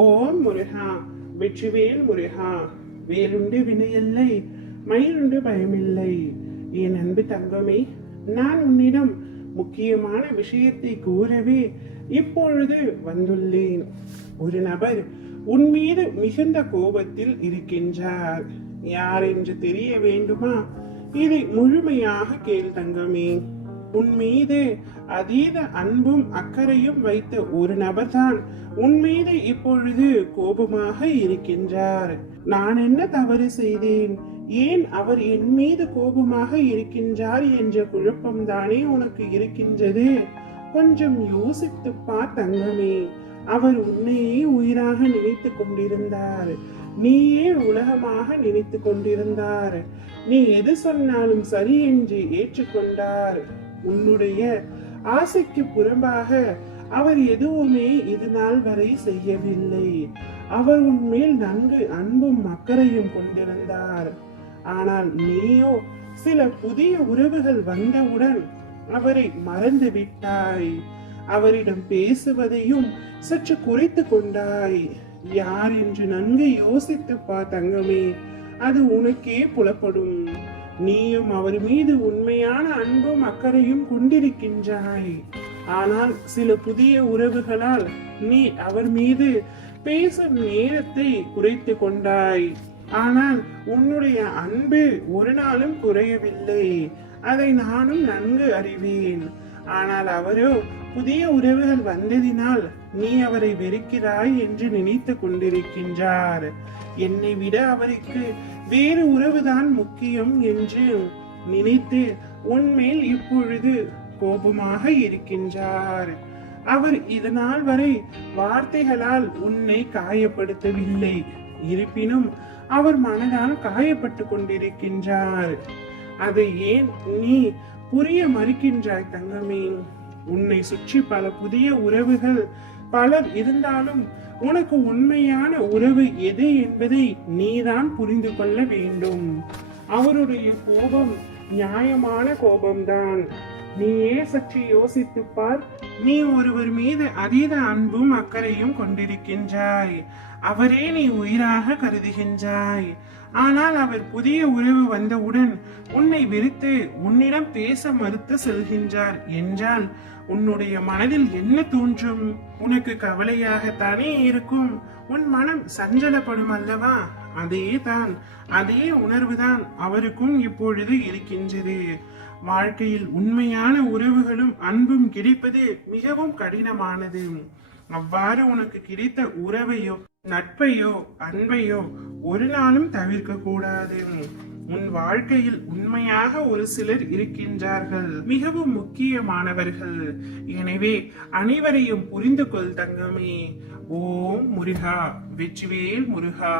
ஓம் முருகா வெற்றிவேல் முருகா வேலுண்டு வினையில்லை மயிலுண்டு பயமில்லை. என் அன்பு தங்கமே நான் உன்னிடம் முக்கியமான விஷயத்தை கூறவே இப்பொழுது வந்துள்ளேன். ஒரு நபர் உன் மீது மிகுந்த கோபத்தில் இருக்கின்றார். யார் என்று தெரிய வேண்டுமா? இதை முழுமையாக கேள் தங்கமே. உன் மீது அதீத அன்பும் அக்கறையும் வைத்த ஒரு நபர்தான் உன் மீது இப்பொழுது கோபமாக இருக்கின்றார். நான் என்ன தவறு செய்தேன்? ஏன் அவர் என் மீது கோபமாக இருக்கின்றார் என்ற குழப்பம்தானே உனக்கு இருக்கின்றது? கொஞ்சம் யோசித்து பார் தங்கமே. அவர் உன்னையே உயிராக நினைத்து கொண்டிருந்தார். நீயே உலகமாக நினைத்து கொண்டிருந்தார். நீ எது சொன்னாலும் சரி என்று ஏற்றுக்கொண்டார். உன்னுடைய ஆசைக்கு புறம்பாக அவர் எதுவுமே இது நாள் வரை செய்யவில்லை. அவர் உன்மேல் நன்கு அன்பும் அக்கறையும் கொண்டிருந்தார். ஆனால் நீயோ சில புதிய உறவுகள் வந்தவுடன் அவரை மறந்து விட்டாய் அவரிடம் பேசுவதையும் சற்று குறைத்து கொண்டாய். யார் என்று நன்கு யோசித்து தங்கமே. அது உனக்கே புலப்படும். நீயும் அவர் மீது உண்மையான அன்பும் அக்கறையும் கொண்டிருக்கின்றாய். ஆனால் சில புதிய உறவுகளால் நீ அவர் மீது பேசும் நேரத்தை குறைத்து கொண்டாய். ஆனால் உன்னுடைய அன்பு ஒரு நாளும் குறையவில்லை. அதை நானும் நன்கு அறிவேன். ஆனால் அவரோ புதிய உறவுகள் வந்ததினால் நீ அவரை வெறுக்கிறாய் என்று நினைத்து கொண்டிருக்கின்றார். என்னை விட அவருக்கு வேறு உறவுதான் முக்கியம் என்று நினைத்து உன்மேல் இப்பொழுது கோபமாக இருக்கின்றார். அவர் இதனால் வரை வார்த்தைகளால் உன்னை காயப்படுத்தவில்லை. இருப்பினும் அவர் மனதால் காயப்பட்டு கொண்டிருக்கின்றார். அதை ஏன் நீ புரிய மறுக்கின்றாய் தங்கமே உன்னை சுற்றி பல புதிய உறவுகள். பலர் இருந்தாலும் உனக்கு உண்மையான உறவு எது என்பதை நீதான் புரிந்து கொள்ள வேண்டும். அவருடைய கோபம் நியாயமான கோபம்தான். நீயே சற்று யோசித்துப் பார் நீ ஒருவர் மீது அதீத அன்பும் அக்கறையும் கொண்டிருக்கின்றாய். அவரே நீ உயிராக கருதுகின்றாய். ஆனால் அவர் புதிய உறவு வந்தவுடன் உன்னை வெறுத்து உன்னிடம் பேச மறுத்து செல்கின்றார். என்றால் உன்னுடைய மனதில் என்ன தோன்றும்? உனக்கு கவலையாகத்தானே இருக்கும். உன் மனம் சஞ்சலப்படும் அல்லவா? அதே தான் அதே உணர்வுதான் அவருக்கும் இப்பொழுது இருக்கின்றது. வாழ்க்கையில் உண்மையான உறவுகளும் அன்பும் கிடைப்பது மிகவும் கடினமானது. அவ்வாறு உனக்கு கிடைத்த உறவையோ நட்பையோ அன்பையோ ஒரு நாளும் தவிர்க்க கூடாது உன் வாழ்க்கையில் உண்மையாக ஒரு சிலர் இருக்கின்றார்கள். மிகவும் முக்கியமானவர்கள். எனவே அனைவரையும் புரிந்து கொள் தங்கமே. ஓம் முருகா வெற்றிவேல் முருகா.